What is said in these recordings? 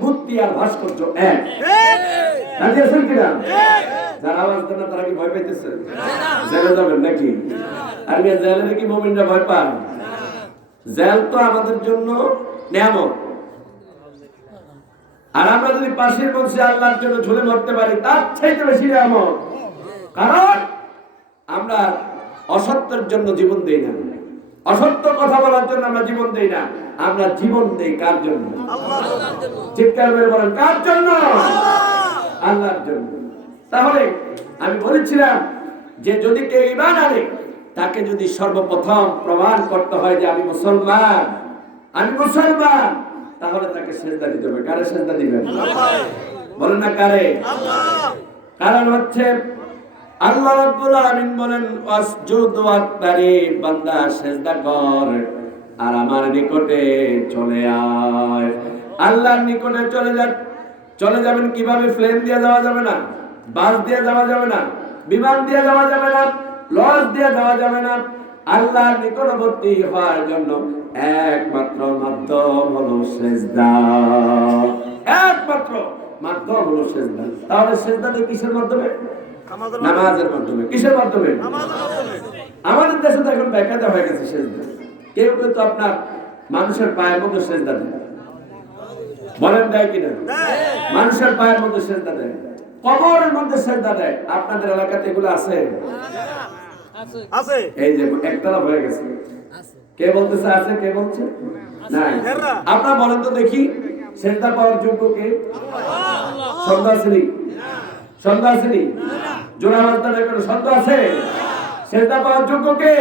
মূর্তি আর ভাস্কর্য এক। রাজি আছেন কিনা? যারা আওয়াজ দেন না তারা কি ভয় পাইতেছে? জেলে যাবেন নাকি? আর জেলে কি মুমিনরা ভয় পান? জেল তো আমাদের জন্য নিয়ামত। আর আমরা যদি পাশের বসে আল্লাহর জন্য ঝুলে মরতে পারি তার চাইতে বেশি নিয়ামত। কারণ আমরা অসত্যের জন্য জীবন দেই না, অসত্য কথা বলার জন্য আমরা জীবন দেই না, আমরা জীবন দেই কার জন্য? চিৎকার করে বলেন, কার জন্য? আল্লাহর জন্য। তাহলে আমি বলেছিলাম যে যদি কেউ ঈমান আনে তাকে যদি সর্বপ্রথম প্রমাণ করতে হয় যে আমি মুসলমান, আমি মুসলমান, তাহলে তাকে সেজদা দিতে হবে। কারে সেজদা দিবেন? বলেন না কারে? কারণ হচ্ছে আল্লাহ রাব্বুল আলামিন বলেন ওয়াসজুদ ওয়াক্তারিব, বান্দা সেজদা কর আর আমার নিকটে চলে আয়। আল্লাহর নিকটে চলে যাবেন কিভাবে? প্লেন দিয়ে যাওয়া যাবে না, বাস দিয়ে যাওয়া যাবে না, বিমান দিয়ে যাওয়া যাবে না, লঞ্চ দিয়ে যাওয়া যাবে না। আল্লাহর নিকটবর্তী হওয়ার জন্য একমাত্র মাধ্যম হলো সেজদা, একমাত্র মাধ্যম হলো সেজদা। তাহলে সেজদাটা কিসের মাধ্যমে? নামাজের মাধ্যমে। কিসের মাধ্যমে? আমাদের দেশে তো এখন ব্যাখ্যাটা হয়ে গেছে সেজদা। কেউ কেউ তো আপনার মানুষের পায়ের মধ্যে সেজদা দেয়। বলেন দেয় কিনা? মানুষের পায়ের মধ্যে সেজদা দেয়, কবরের মধ্যে সেজদা দেয়। আপনাদের এলাকাতে এগুলো আছে? আছে। এই যে একতলা হয়ে গেছে। কে বলতেছে আছে? কে বলছে নাই? আপনারা বলেন তো দেখি, সেজদা পাওয়ার যোগ্য কে? সন্দেহ আছে নি? সন্দেহ আছে নি? জোড়া মাত্রা কোনো সন্দেহ আছে? সেজদা পাওয়ার যোগ্য কে?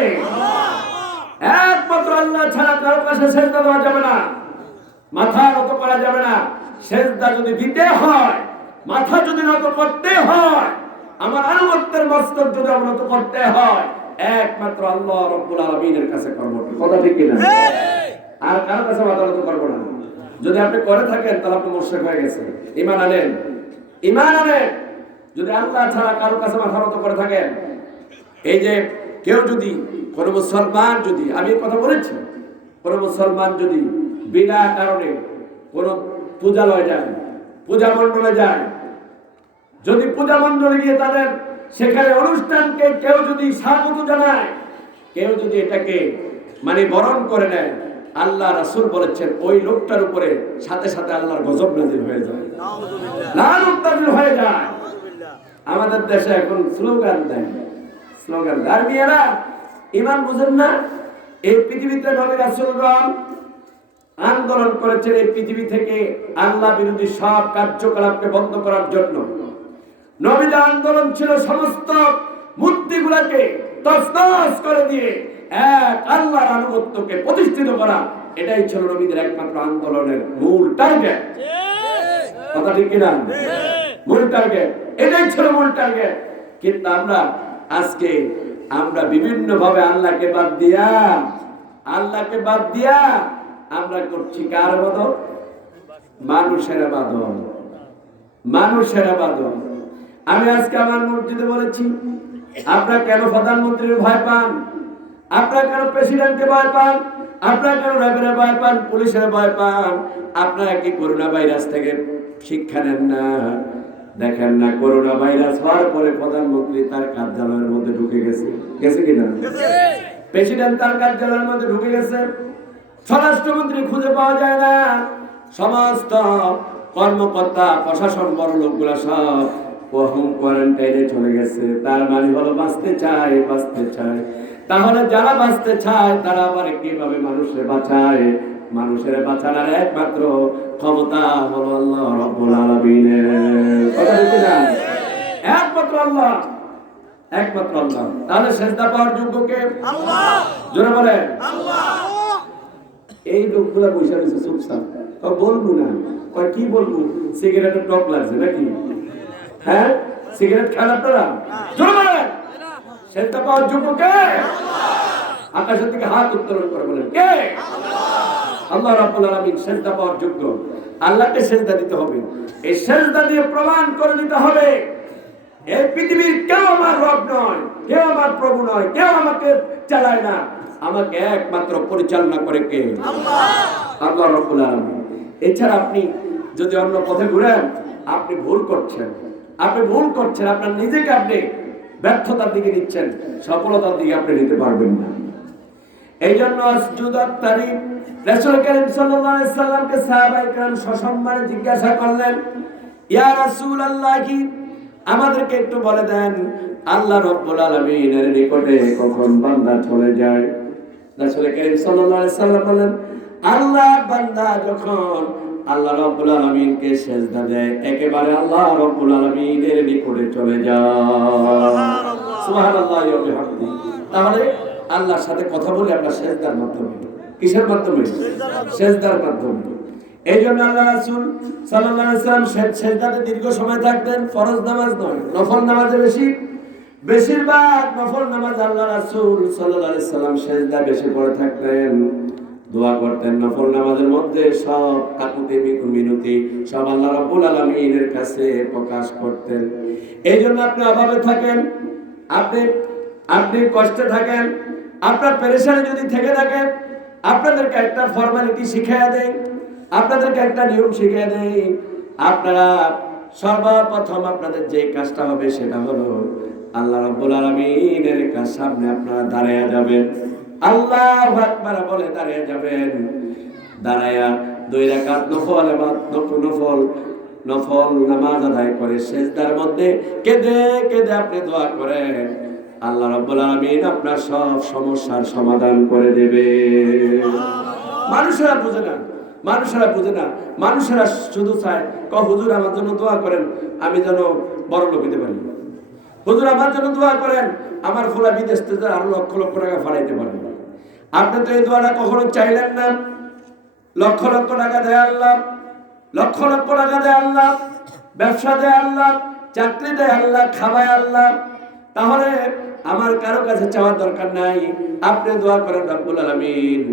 একমাত্র আল্লাহ ছাড়া কারো কাছে সেজদা দেওয়া যাবে না, মাথা নত করা যাবে না। সেজদা যদি দিতে হয়, মাথা যদি নত করতে হয়, আমার আনুগত্যের মস্তক যদি অবনত করতে হয়, একমাত্র আল্লাহ রাব্বুল আলামিনের কাছে করব। কথা ঠিক কিনা? আর কারো কাছে মাথা নত করব না। যদি আপনি করে থাকেন তাহলে আপনি মুশরিক হয়ে গেছেন। ঈমান আনেন, ঈমান আনেন। যদি আল্লাহ ছাড়া কারো কাছে মাথা নত করে থাকেন, এই যে কেউ যদি কোন মুসলমান, যদি আমি কথা বলেছি, কোন মুসলমান যদি বিনা কারণে কোন পূজালয় যায়, পূজা মণ্ডলে যায়, যদি পূজা মণ্ডলে গিয়ে তাদের সেখানে অনুষ্ঠানকে কেউ যদি স্বাগত জানায়, কেউ যদি এটাকে মানে বরণ করে নেয়, আল্লাহ রাসূল বলেছেন ওই লোকটার উপরে সাথে সাথে আল্লাহর গজব নাযিল হয়ে যায়, লানত নাযিল হয়ে যায়। আমাদের দেশে এখন স্লোগান দেয়, স্লোগান। আর মেয়েরা ঈমান বুঝেন না? এই পৃথিবীতে নবী রাসূলগণ আন্দোলন করেছেন এই পৃথিবী থেকে আল্লাহ বিরোধী সব কার্যকলাপকে বন্ধ করার জন্য। নবীদের আন্দোলন ছিল সমস্ত মূর্তিগুলোকে তছনছ করে দিয়ে এক আল্লাহর আনুগত্যকে প্রতিষ্ঠিত করা। এটাই ছিল নবীদের একমাত্র আন্দোলনের মূল টার্গেট। কথা ঠিক কিনা? মূল টার্গেট এটাই ছিল, মূল টার্গেট। কিন্তু আজকে আমরা বিভিন্ন ভাবে আল্লাহকে বাদ দিয়া আমরা করছি কার ইবাদত? মানুষের ইবাদত, মানুষের ইবাদত। আমি আজকে আমার মসজিদে বলেছি, আপনারা কেন প্রধানমন্ত্রীর ভয় পান? আপনারা কেন প্রেসিডেন্টকে ভয় পান? আপনারা কেন র্যাবের ভয় পান? পুলিশের ভয় পান? আপনারা কি করোনা ভাইরাস থেকে শিক্ষা নেন না? দেখেন না, করোনা ভাইরাস হওয়ার পরে প্রধানমন্ত্রী তার কার্যালয়ের মধ্যে ঢুকে গেছে কিনা? প্রেসিডেন্ট তার কার্যালয়ের মধ্যে ঢুকে গেছে, স্বরাষ্ট্রমন্ত্রী খুঁজে পাওয়া যায় না, সমস্ত কর্মকর্তা প্রশাসন বড় লোকগুলা সব হোম কোয়ারেন্টাইনে চলে গেছে। তার মানে হলো বাঁচতে চায়। তাহলে যারা বাঁচতে চায় তারা আবার কিভাবে মানুষের বাঁচায়? মানুষের বাঁচানোর একমাত্র ক্ষমতা হলো আল্লাহ রাব্বুল আলামিনের। কথা ঠিক না? একমাত্র আল্লাহ, একমাত্র আল্লাহ। তাহলে সেজদা পাওয়ার যোগ্য কে? আল্লাহ। জোরে বলেন আল্লাহ। এই লোকগুলা বসে রয়েছে চুপচাপ, বলবো না। কয় কি বলবো? সিগারেটের টক লাগছে নাকি? হ্যাঁ, সিগারেট খান আপনারা? জোরে বলেন সেজদা পাওয়ার যোগ্য কে? আল্লাহ। আকাশের দিকে হাত উত্তোলন করে বলেন কে? আল্লাহ। আল্লাহ রাব্বুল আলামিন সেজদা পাওয়ার যোগ্য। আল্লাহকে সেজদা দিতে হবে। এই সেজদা দিয়ে প্রমাণ করে দিতে হবে এই পৃথিবীর কেউ আমার রব নয়, কেউ আমার প্রভু নয়, কেউ আমাকে চালায় না, আমাকে একমাত্র পরিচালনা করে কে? আল্লাহ। আল্লাহ রাব্বুল আলামিন। এছাড়া আপনি যদি অন্য পথে ঘুরেন আপনি ভুল করছেন, আপনার নিজেকে আপনি ব্যর্থতার দিকে নিচ্ছেন, সফলতার দিকে আপনি নিতে পারবেন না। এই জন্য সুজুদাত তারিফ রাসূল করিম সাল্লাল্লাহু আলাইহি সাল্লামকে সাহাবায়ে কেরাম সসম্মানে জিজ্ঞাসা করলেন, ইয়া রাসূলুল্লাহ, কি আমাদেরকে একটু বলে দেন আল্লাহ রাব্বুল আলামিনের নিকটে কখন বান্দা চলে যায়? রাসূল করিম সাল্লাল্লাহু আলাইহি সাল্লাম বলেন, আল্লাহ বান্দা যখন আল্লাহ রাব্বুল আলামিনকে সিজদা দেয় একেবারে আল্লাহ রাব্বুল আলামিনের নিকটে চলে যায়। সুবহানাল্লাহ ওয়া বিহামদিহি। তাহলে আল্লাহর সাথে কথা বলে আমরা সিজদার মাধ্যমে, কিসের মাধ্যমে? সিজদার মাধ্যমে। এই জন্য আল্লাহ রাসূল সাল্লাল্লাহু আলাইহি ওয়াসাল্লাম সিজদাতে দীর্ঘ সময় থাকতেন। ফরজ নামাজ নয়, নফল নামাজে বেশিরভাগ নফল নামাজ আল্লাহ রাসূল সাল্লাল্লাহু আলাইহি ওয়াসাল্লাম সিজদা বেশি করে থাকতেন, দোয়া করতেন। নফল নামাজের মধ্যে সব কাকুতি মিনতি সব আল্লাহ রাব্বুল আলামিনের কাছে প্রকাশ করতেন। এই জন্য আপনি অভাবে থাকেন, আপনি কষ্টে থাকেন, আপনার পেরেশানি যদি থেকে থাকে, আপনাদেরকে একটা ফর্মালিটি শিখিয়ে দেই, আপনাদেরকে একটা নিয়ম শিখিয়ে দেই। আপনারা সর্বপ্রথম আপনাদের যে কাজটা হবে সেটা হলো আল্লাহ রাব্বুল আলামিনের সামনে আপনারা দাঁড়ায়া যাবেন, আল্লাহু আকবার বলে দাঁড়ায়া যাবেন। দাঁড়ায়া 2 রাকাত নফল নামাজ আদায় করে সিজদার মধ্যে কেঁদে কেঁদে আপনি দোয়া করেন, আল্লাহ রাব্বুল আলামিন আপনার সব সমস্যার সমাধান করে দেবে। মানুষেরা বুঝে না, মানুষেরা শুধু চায় হুজুর আমার জন্য দোয়া করেন আমি যেন বড় লোক হতে পারি, হুজুর আমার জন্য দোয়া করেন আমার ফুলা বিদেশ থেকে আরো লক্ষ লক্ষ টাকা ফাড়াইতে পারবে। আপনি তো এই দোয়াটা কখনো চাইলেন না। লক্ষ লক্ষ টাকা দেয় আল্লাহ, লক্ষ লক্ষ টাকা দেয় আল্লাহ, ব্যবসা দেয় আল্লাহ, চাকরি দেয় আল্লাহ, খাওয়ায় আল্লাহ। তাহলে আমার কারো কাছে চাওয়ার দরকার নাই। আপনি দোয়া করেন রব্বুল আলামিন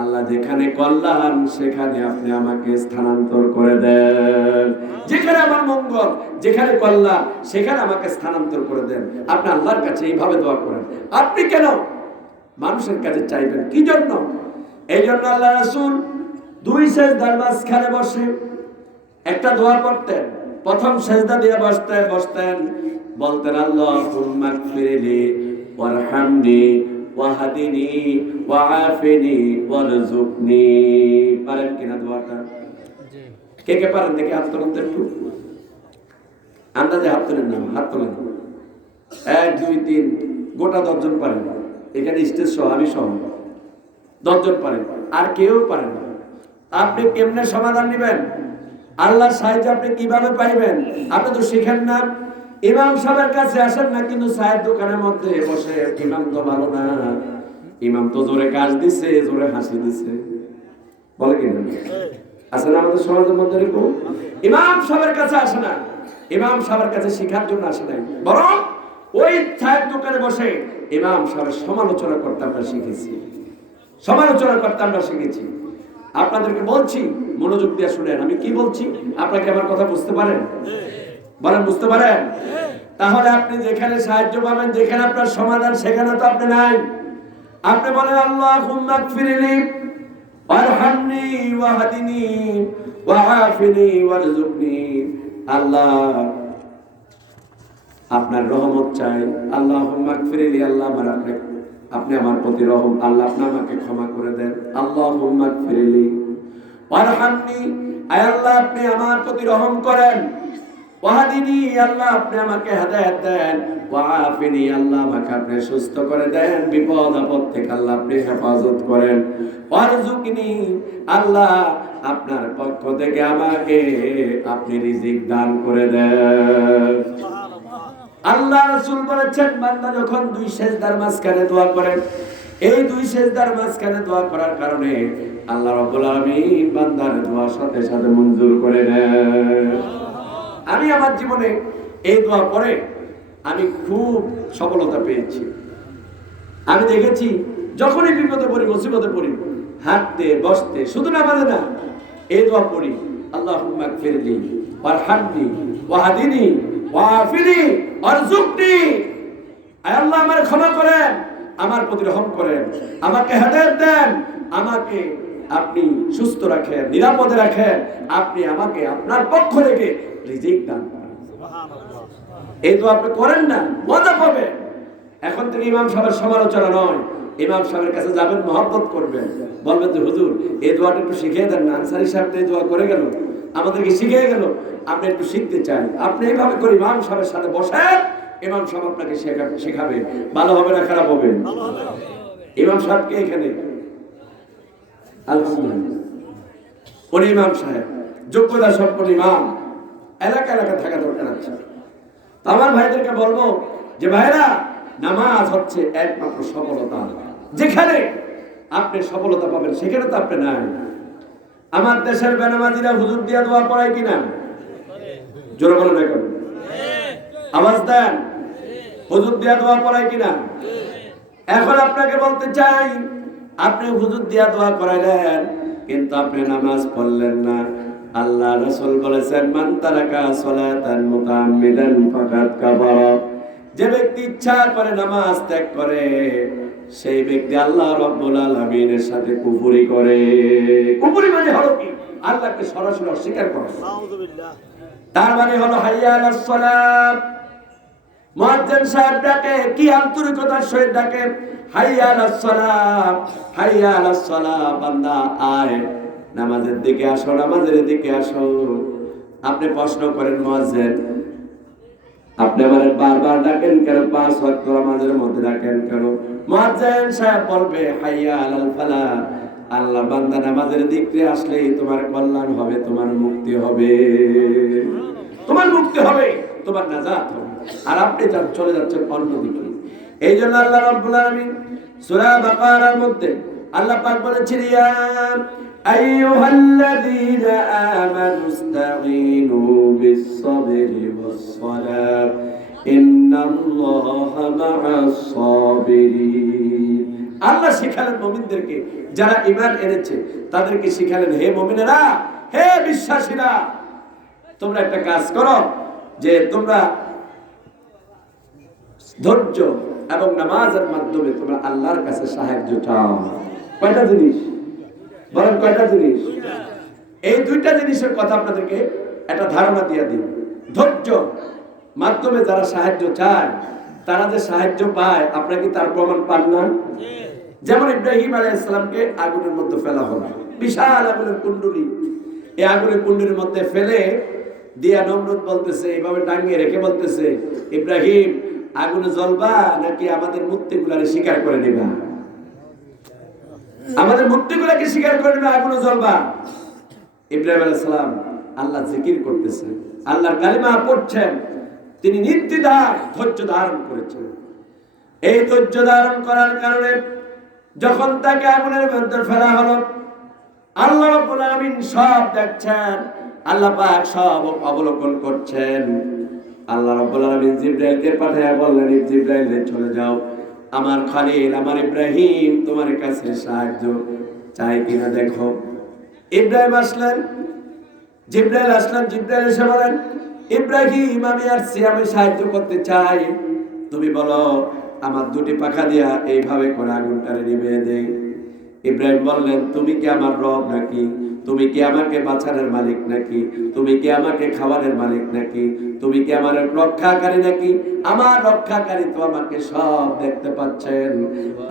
আল্লাহ যেখানে কল্যাণ সেখানে আপনি আমাকে স্থানান্তর করে দেন, যেখানে আমার মঙ্গল, যেখানে কল্যাণ সেখানে আমাকে স্থানান্তর করে দেন। আপনি আল্লাহর কাছে এইভাবে দোয়া করেন। আপনি কেন মানুষের কাছে চাইবেন? কি জন্য? এই জন্য আল্লাহ রাসূল 2 সিজদার মাঝখানে বসে একটা দোয়া করতেন। প্রথম সিজদা দিয়ে বসতেন বলতেন আল্লাহুম্মা গফিরলি ওয়ারহামনি ওয়াহদিনি ওয়াআফিনি ওয়ারযুকনি। পারেন কিনা দোয়াটা? কে কে পারেন দেখে হাত তোলেন একটু। আন্দাজে হাত তোলেন না, হাত তোলেন। 1 2 3 গোটা 10 জন পারেন। এখানে স্টেজ সহ আমি সহ 10 জন পারেন, আর কেউ পারেন না। আপনি কেমনে সমাধান নেবেন? আল্লাহর সাহায্য আপনি কিভাবে পাইবেন? আপনি তো শিখেন না। ইমাম সাহেবের কাছে আসেন না, কিন্তু চায়ের দোকানের মধ্যে বসে ইমাম তো ভালো না, ইমাম তো জোরে কাজ দিছে, জোরে হাসি দিছে, বলে কিনা? আসে না আমাদের সমাজের মধ্যে এরকম? ইমাম সাহেবের কাছে আসে না, ইমাম সাহেবের কাছে শিখার জন্য আসে নাই, বরং ওই চায়ের দোকানে বসে ইমাম সাহেবের সমালোচনা করতে আমরা শিখেছি। আপনাদেরকে বলছি, মনোযোগ দিয়ে শুনেন আমি কি বলছি। আপনাকে আমার কথা বুঝতে পারেন? বলেন বুঝতে পারেন? তাহলে আপনি যেখানে সাহায্য পাবেন, যেখানে আপনার সমাধান, সেখানে তো আপনি নাই। আপনি বলেন আল্লাহুম্মা গফিরলি ওয়ারহামনি ওয়াহদিনি ওয়াআফিনি ওয়ারযুকনি। আল্লাহ আপনার রহমত চাই। আল্লাহুম্মা গফিরলি, আল্লাহ আপনি আমার প্রতি রহম, আল্লাহ আপনি আমাকে ক্ষমা করে দেন। আল্লাহুম্মা গফিরলি ওয়ারহামনি, আয় আল্লাহ আপনি আমার প্রতি রহম করেন। ওয়াহদিনি, আল্লাহ আপনি আমাকে হেদায়েত দেন। ওয়াআফিনি, আল্লাহ আমাকে আপনি সুস্থ করে দেন। বিপদ আপদ থেকে আল্লাহ আপনি হেফাজত করেন। ওয়ারযুকনি, আল্লাহ আপনার পক্ষ থেকে আমাকে আপনি রিজিক দান করে দেন। আল্লাহ রাসূল বলেছেন বান্দা যখন 2 সিজদার মাঝখানে দোয়া করেন, এই 2 সিজদার মাঝখানে দোয়া করার কারণে আল্লাহ রাব্বুল আলামিন বান্দার দোয়া সাথে সাথে মঞ্জুর করে নেন। আমি আমার জীবনে এই দোয়া পড়ে আমি খুব সফলতা পেয়েছি। আমি দেখেছি যখনই বিপদে পড়ি, মুসিবতে পড়ি, হাঁটতে বসতে, শুধু নামাজে না, এই দোয়া পড়ি, আল্লাহুম্মা গফিরলি ওয়ারহামনি ওয়াহদিনি ওয়াআফিনি ওয়ারযুকনি। আয় আল্লাহ আমাকে ক্ষমা করেন, আমার প্রতি রহম করেন, আমাকে হেদায়েত দেন, আমাকে আপনি সুস্থ রাখেন, নিরাপদে রাখেন, আপনি আমাকে আপনার পক্ষ থেকে রিজিক দান করেন। এই দোয়া আপনি করেন না, মজা পাবেন। এখন থেকে ইমাম সাহেবের সমালোচনা নয়, ইমাম সাহেবের কাছে যাবেন, মহব্বত করবেন, বলবেন যে হুজুর এই দোয়াটা একটু শিখিয়ে দেন না। আনসারী সাহেব তো এই দোয়া করে গেল, আমাদেরকে শিখিয়ে গেল, আপনি একটু শিখতে চাই। আপনি এইভাবে করে ইমাম সাহেবের সাথে বসেন, ইমাম সাহেব আপনাকে শেখাবে। ভালো হবে না খারাপ হবে? ইমাম সাহেবকে এখানে আলহামদুলিল্লাহ উনি ইমাম সাহেব, যোগ্যতা সম্পন্ন ইমাম, এলাকা এলাকা থাকা দরকার আছে। আমার ভাইদেরকে বলবো যে ভাইরা, নামাজ হচ্ছে একমাত্র সফলতা। যেখানে আপনি সফলতা পাবেন সেখানে তো আপনি নাই। আমার দেশের বেনামাজিরা হুজুর দিয়া দোয়া পড়ায় কিনা? জোরে বলেন না কেন? আওয়াজ দেন, হুজুর দিয়া দোয়া পড়ায় কিনা? এখন আপনাকে বলতে চাই, আপনি হুজুর দিয়া দোয়া করাইলেন কিন্তু আপনি নামাজ পড়লেন না। আল্লাহ রাসূল বলেছেন, মান তারাকা সালাতান মুতাআম্মিদান ফাকাদ কাফারা। যে ব্যক্তি ইচ্ছা করে নামাজ ত্যাগ করে, সেই ব্যক্তি আল্লাহ রাব্বুল আলামিনের সাথে কুফরি করে। কুফরি মানে হলো কি? আল্লাহকে সরাসরি অস্বীকার করা। নাউযুবিল্লাহ। তার মানে হলো হাইয়া আলাস সালাত। মুয়াজ্জিন সাহেব ডাকে, কি আন্তরিকতার সহিত ডাকে, হাইয়া আলাস সালাত, হাইয়া আলাস সালাত, বান্দা আয় নামাজের দিকে আসো, নামাজের দিকে আসো। আপনি প্রশ্ন করেন, মুয়াজ্জিন আপনি আমারে বারবার ডাকেন কেন? 5 ওয়াক্ত নামাজের মধ্যে ডাকেন কেন? মুয়াজ্জিন সাহেব বলবে, হাইয়া আলাল ফালাহ, আল্লাহ বান্দা নামাজের দিকে আসলেই তোমার কল্যাণ হবে, তোমার মুক্তি হবে, তোমার মুক্তি হবে, তোমার নাজাত হবে। আর আপনি চলে যাচ্ছেন অন্যদিকে। এই জন্য আল্লাহ রাব্বুল আলামিন সূরা বাকারার মধ্যে আল্লাহ পাক বলেছেন, ইয়া আইয়ুহাল্লাযীনা আমানু ইসতাঈনু বিস-সাবরি ওয়াস-সালাহ ইন্নাল্লাহা মা'আস-সাবিরিন। আল্লাহ শিখালেন মুমিনদেরকে, যারা ঈমান এনেছে তাদেরকে শিখালেন, হে মুমিনেরা, হে বিশ্বাসীরা, তোমরা একটা কাজ করো, যে তোমরা ধৈর্য এবং নামাজের মাধ্যমে তোমরা আল্লাহর কাছে সাহায্য চাও। কয়টা জিনিস বলেন? কয়টা জিনিস? এই দুইটা জিনিসের কথা আপনাদেরকে একটা ধারণা দিয়ে দিই। ধৈর্য মাধ্যমে যারা সাহায্য চায়, তারা যে সাহায্য পায়, আপনারা কি তার প্রমাণ পান না? যেমন ইব্রাহিম আলাইহিস সালামকে আগুনের মধ্যে ফেলা হলো, বিশাল আগুনের কুণ্ডলী, এই আগুনের কুণ্ডলীর মধ্যে ফেলে দিয়া নমরুদ বলতেছে, এইভাবে টাঙ্গিয়ে রেখে বলতেছে, ইব্রাহিম আগুনে জ্বলবা নাকি আমাদের মূর্তিগুলারে স্বীকার করে নিবা? আমাদের মূর্তিগুলাকে স্বীকার করে নিবা, আগুনে জ্বলবা? ইব্রাহিম আলাইহিস সালাম আল্লাহ জিকির করতেছেন, আল্লাহর কালিমা পড়ছেন, তিনি নির্দ্বিধায় ধৈর্য ধারণ করেছেন। এই ধৈর্য ধারণ করার কারণে যখন তাকে আগুনের মধ্যে ফেলা হলো, আল্লাহ রাব্বুল আলামিন সব দেখছেন, আল্লাহ পাক সব অবলোকন করছেন। আল্লাহ রাব্বুল আলামিন জিবরাইলকে পাঠিয়ে বললেন, জিবরাইল চলে যাও, আমার খলিল আমার ইব্রাহিম তোমার কাছে সাহায্য চাই কিনা দেখো। ইব্রাহিম আসলেন, জিবরাইল আসলেন, জিবরাইল এসে বলেন, ইব্রাহিম আমি আসছি, আমি সাহায্য করতে চাই, তুমি বলো আমার দুটি পাখা দিয়া এইভাবে করে আগুনটারে নিভিয়ে দেই। ইব্রাহিম বললেন, তুমি কি আমার রব নাকি? তুমি কি আমাকে বাঁচানোর মালিক নাকি? তুমি কি আমাকে খাওয়ানোর মালিক নাকি? তুমি কি আমার রক্ষাকারী নাকি? আমার রক্ষাকারী তো আমাকে সব দেখতে পাচ্ছেন,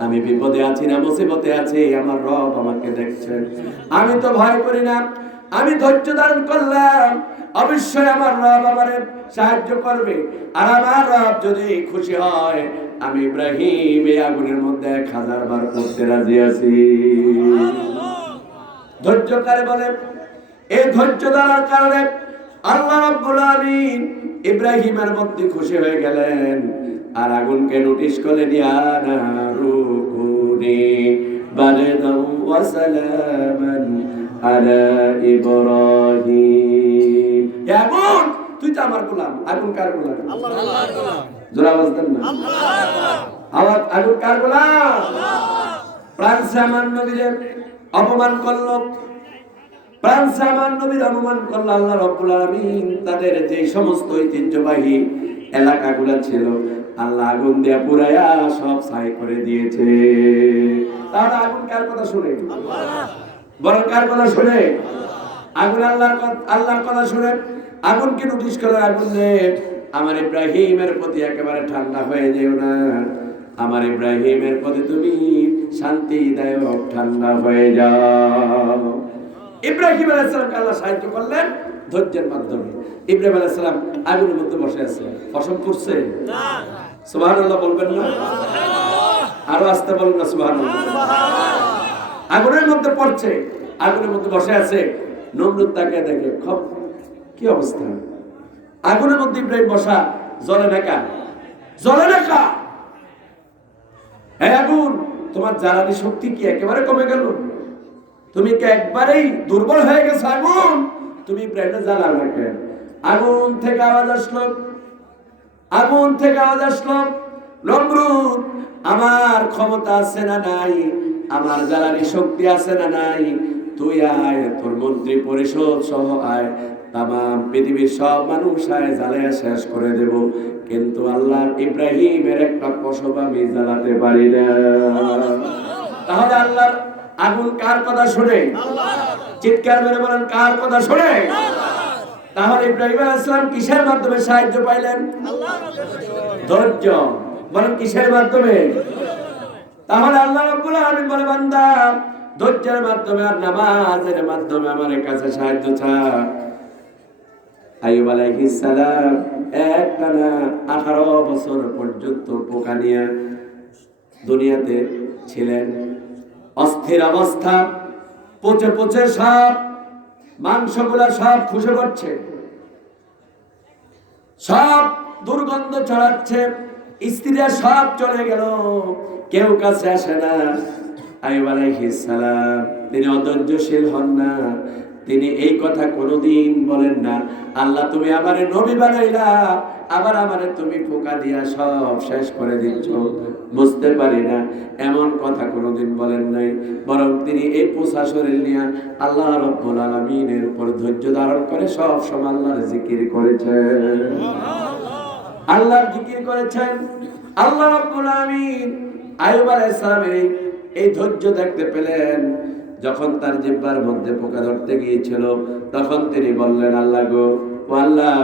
আমি বিপদে আছি না মুসিবতে আছি, আমার রব আমাকে দেখছেন, আমি তো ভয় করি না, আমি ধৈর্য ধারণ করলাম, অবশ্যই আমার রব আমারে সাহায্য করবে। আর আমার রব যদি খুশি হয়, আমি ইব্রাহিম এই আগুনের মধ্যে 1000 বার করতে রাজি আছি। ধৈর্যকারী বলে, এই ধৈর্য ধরার কারণে আল্লাহ রাব্বুল আলামিন ইব্রাহিমের মধ্যে খুশি হয়ে গেলেন, আর আগুনকে নোটিশ করলেন, ইয়া নারুকুনি বারদাও ওয়া সালামান আলা ইব্রাহিম। আগুন, তুই তো আমার গোলাম। আগুন কার গোলাম? আল্লাহর গোলাম। জোরে আওয়াজ দেন না, আল্লাহর গোলাম। আওয়াজ, আগুন কার গোলাম? প্রাণ সামান নবীর অপমান করলো, প্রাণ সামান নবীর অপমান করলো আল্লাহ রাব্বুল আলামিন। তাদের যে সমস্ত ঐতিহ্যবাহী এলাকাগুলো ছিল, আল্লাহ আগুন দিয়ে পুরায়া সব ছাই করে দিয়েছে। তাহলে আগুন কার কথা শুনে? আল্লাহ। বরং কার কথা শুনে? আগুন আল্লাহর কথা শুনে আগুনকে নোটিশ করে, আগুন রে আমার ইব্রাহিমের প্রতি একেবারে ঠান্ডা হয়ে যেও না, আমার ইব্রাহিমের প্রতি তুমি শান্তিদায়ক ঠান্ডা হয়ে যাও। ইব্রাহিম আলাইহিস সালামকে আল্লাহ সাহায্য করলেন ধৈর্যের মাধ্যমে। ইব্রাহিম আলাইহিস সালাম আগুনের মধ্যে বসে আছে, পশম করছে না? সুবহানাল্লাহ বলবেন না? আরো আস্তে বলুন না সুবহানাল্লাহ। আগুনের মধ্যে পড়ছে, আগুনের মধ্যে বসে আছে। নমরুদ তাকে দেখে, কি অবস্থা? আগুনের মধ্যে ইব্রাহিম বসা, জ্বলে না? জ্বলে না? এই আগুন, তোমার জ্বালানি শক্তি কি একেবারে কমে গেল? তুমি কি একবারেই দুর্বল হয়ে গেছো আগুন? তুমি ইব্রাহিমকে জ্বালাও না কেন? আগুন থেকে আওয়াজ আসলো, আগুন থেকে আওয়াজ আসলো, নমরুদ আমার ক্ষমতা আছে না নাই? আমার জ্বালানি শক্তি আছে না নাই? তুই আয়, তোর মন্ত্রী পরিষদ সহ আয়, তামাম পৃথিবীর সব মানুষ আয়, জ্বালায়া শেষ করে দেব, কিন্তু আল্লাহর ইব্রাহিমের একটা পশম আমি জ্বালাতে পারি না। তাহলে আল্লাহর আগুন কার কথা শুনে? চিৎকার মেরে বলেন, কার কথা শুনে? তাহলে ইব্রাহিম আলাইহিস সালাম কিসের মাধ্যমে সাহায্য পাইলেন? ধৈর্য। বলেন কিসের মাধ্যমে? তাহলে আল্লাহ রাব্বুল আলামিন বলে, বান্দা ধৈর্যের মাধ্যমে আর নামাজের মাধ্যমে আমার কাছে সাহায্য চা। আইয়ুব আলাইহিস সালাম একটানা 18 বছর পর্যন্ত পোকা নিয়ে দুনিয়াতে ছিলেন। অস্থির অবস্থা, পচে পচে সব মাংসগুলা সব খসে পড়ছে, সব দুর্গন্ধ ছড়াচ্ছে, স্ত্রীরা সব চলে গেল, কেউ কাছে আসে না। আইয়ুব আলাইহিস সালাম তিনি অধৈর্যশীল হন না, তিনি এই কথা কোনোদিন বলেন না, আল্লাহ তুমি আমারে নবী বানাইলা, আবার আমারে তুমি পোকা দিয়া সব শেষ করে দিচ্ছ, বুঝতে পারি না, এমন কথা কোনোদিন বলেন নাই। বরং তিনি এই পোষা শরীর নিয়ে আল্লাহ রাব্বুল আলামিনের উপর ধৈর্য ধারণ করে সব সময় আল্লাহর জিকির করেছেন, আল্লাহর জিকির করেছেন। আল্লাহ রাব্বুল আলামিন আইয়ুব আলাইহিস সালামের এই ধৈর্য দেখতে পেলেন। যখন তার জিহ্বার মধ্যে পোকা ধরতে গিয়েছিল, তখন তিনি বললেন, আল্লাহ গো, ও আল্লাহ,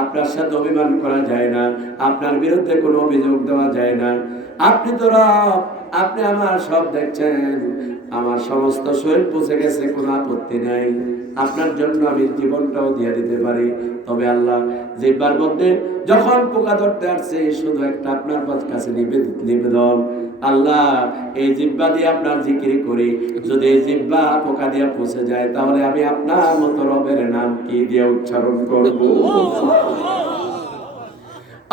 আপনার সাথে অভিমান করা যায় না, আপনার বিরুদ্ধে কোনো অভিযোগ দেওয়া যায় না, আপনি তো রব, আপনি আমার সব দেখছেন, আমার সমস্ত শরীর পচে গেছে, কোনো আপত্তি নাই, আপনার জন্য আমি জীবনটাও দিয়ে দিতে পারি, তবে আল্লাহ জিহ্বার মধ্যে যখন পোকা ধরতে আসছে, শুধু একটা আপনার কাছে নিবেদন, আল্লাহ এই জিহ্বা দিয়ে আপনার জিকির করি, যদি এই জিহ্বা পোকা দিয়ে পচে যায়, তাহলে আমি আপনার মতো রবের নাম কি দিয়ে উচ্চারণ করব?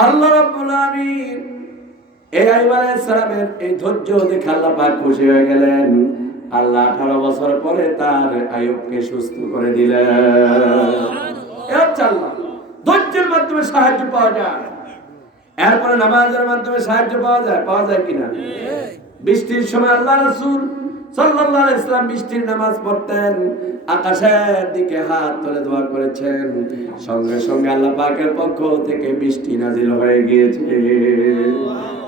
আল্লাহ রাব্বুল আলামিন এই আইয়ুব আলাইহিস সালামের এই ধৈর্য দেখে আল্লাহ পাক খুশি হয়ে গেলেন। আল্লাহ 18 বছর পরে তার আইয়ুবকে সুস্থ করে দিলেন। এই হচ্ছে আল্লাহ, ধৈর্যের মাধ্যমে সাহায্য পাওয়া যায়। এরপরে নামাজের মাধ্যমে সাহায্য পাওয়া যায় কিনা? বৃষ্টির সময় আল্লাহ রাসূল সাল্লাল্লাহু আলাইহি ওয়াসাল্লাম বৃষ্টির নামাজ পড়তেন, আকাশের দিকে হাত তুলে দোয়া করেছেন, সঙ্গে সঙ্গে আল্লাহ পাকের পক্ষ থেকে বৃষ্টি নাজিল হয়ে গিয়েছে।